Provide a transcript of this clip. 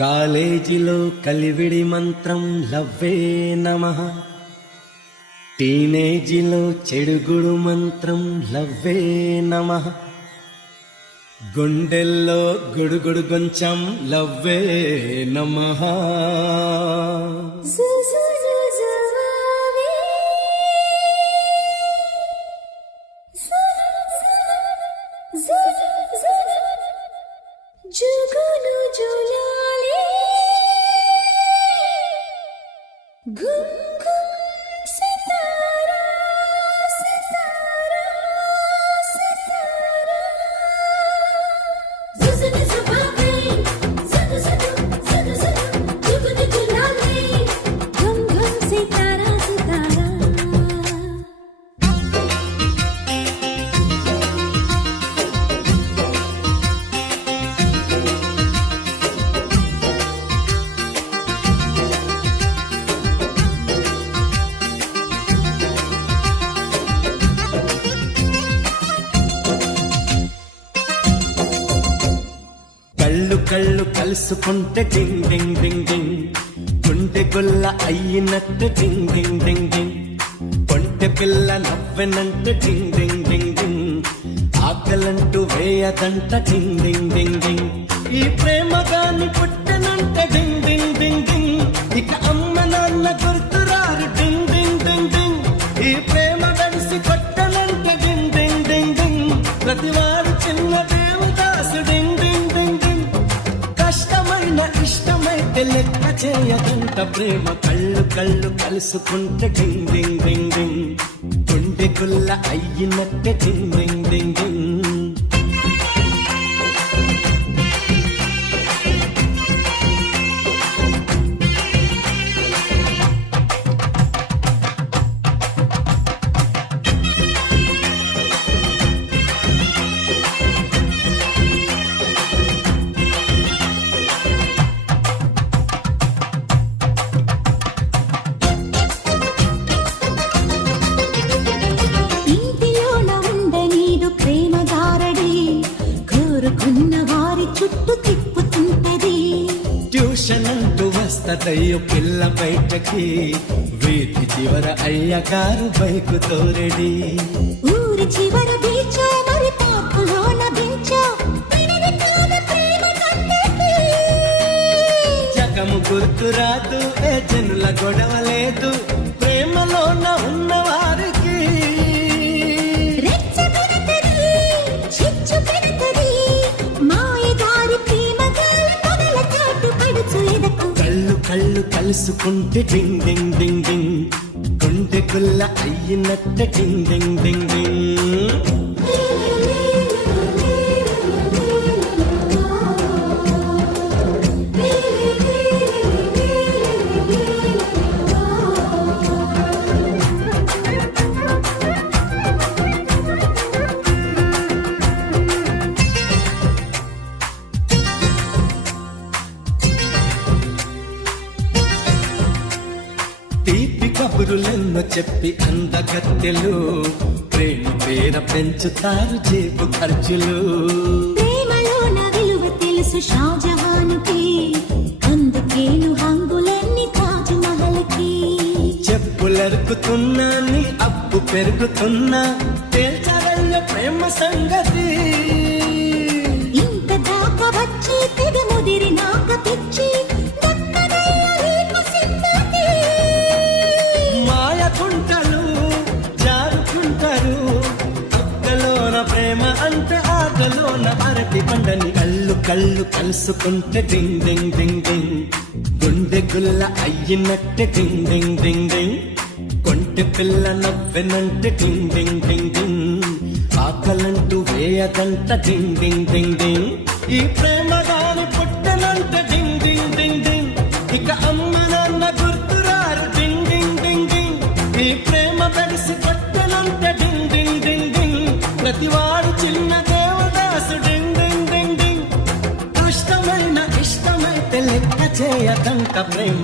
కాలేజీలో కలివిడి మంత్రం లవ్వే నమః. టీనేజీలో చెడుగుడు మంత్రం లవ్వే నమః. గుండెల్లో గుడుగుడు కొంచెం లవ్వే నమః. జుగును జులాలే గుమ్ గుమ్ సితారా సితారా సితారా జుజును జుబావే జుజు జుజు జుజు జుగును జులాలే గుమ్ గుమ్ సితారా సితారా. కళ్ళు కళ్ళు కలుసుకుంటే డింగ్ డింగ్ డింగ్ డింగ్. గుండె గొల్ల అయ్యినట్టు డింగ్ డింగ్ డింగ్ డింగ్. కొంటె పిల్ల నవ్వెనంటూ డింగ్ డింగ్ డింగ్ డింగ్. ఆకలంటూ వేయదంట డింగ్ డింగ్ డింగ్ డింగ్. ఈ ప్రేమ గాని పుట్టనంటే డింగ్ డింగ్ డింగ్ డింగ్. ఇక అమ్మ నాన్న గుర్తురారు డింగ్ డింగ్ డింగ్ డింగ్. ఈ ప్రేమ కలిసి కొట్టనంటే డింగ్ డింగ్ డింగ్ డింగ్. ప్రతివాడు చిన్న దేవదాసు డింగ్ డింగ్ డింగ్ డింగ్. కష్టమైన ఇష్టమైతే లెక్క చేయదంట ప్రేమ. కళ్ళు కళ్ళు కలుసుకుంటే డింగ్ డింగ్ డింగ్ డింగ్. గుండె గుల్ల అయ్యినట్టే డింగ్ డింగ్ డింగ్ డింగ్. ఇంటిలోన ఉండనీదు ప్రేమ గారడి కోరుకున్న వారి చుట్టూ తిప్పుతుంటది. ట్యూషన్ అంటూ వస్తదయ్యో పిల్ల బయటకి. వీధి చివర అయ్యగారు బైకు తోరెడి. ఊరి చివర బీచో మరి పాపులోన బీచో వినది కాదు ప్రేమ కన్నెకి. జగము గుర్తురాదు ఏ జనుల గొడవ లేదు ప్రేమలోన ఉన్నవారికి. రెచ్చ పెడతది చిచ్చు పెడతది మాయదారి ప్రేమ గాలి పొగల చాటు పడుచు ఎదకు. కళ్ళు కళ్ళు కలుసుకుంటే డింగ్ డింగ్ డింగ్ డింగ్. గుండె గుల్ల అయ్యినట్టే డింగ్ డింగ్ డింగ్ డింగ్. తీపి కబురులెన్నో చెప్పి అందగత్తెలు ప్రేమ పేర పెంచుతారు జేబు ఖర్చులు. ప్రేమలోన విలువ తెలుసు షాజహానుకి అందుకేను హంగులన్నీ తాజ్ మహల్కి. చెప్పులరుకుతున్నా నీ అప్పు పెరుగుతున్నా తేల్చారయ్య ప్రేమ సంగతి. ఇంత దాకా వచ్చి తెగ ముదిరినాక పిచ్చి దక్కదయ్య నీకు సిద్ధతి. మాయకుంటలు జారుకుంటారు అక్కలోన ప్రేమ అంటే ఆటలోన అరటి పండని. కళ్ళు కళ్ళు కలుసుకుంటే డింగ్ డింగ్ డింగ్ డింగ్. గుండె గుల్ల అయ్యినట్టే డింగ్ డింగ్ డింగ్ డింగ్. కొంటె పిల్ల నవ్వెనంటే డింగ్ డింగ్ డింగ్ డింగ్. ఆకలంటూ వేయదంట డింగ్ డింగ్ డింగ్ డింగ్. ఈ ప్రేమ గాని పుట్టనంటే డింగ్ డింగ్ డింగ్ డింగ్. ఇక అమ్మ నాన్న గుర్తురారు డింగ్ డింగ్ డింగ్ డింగ్. ఈ ప్రేమ కలిసి కొట్టనంటే డింగ్ డింగ్ డింగ్ డింగ్. ప్రతివాడు చిన్న దేవదాసు డింగ్ డింగ్ డింగ్ డింగ్. కష్టమైన ఇష్టమైతే లెక్క చేయదంట ప్రేమ.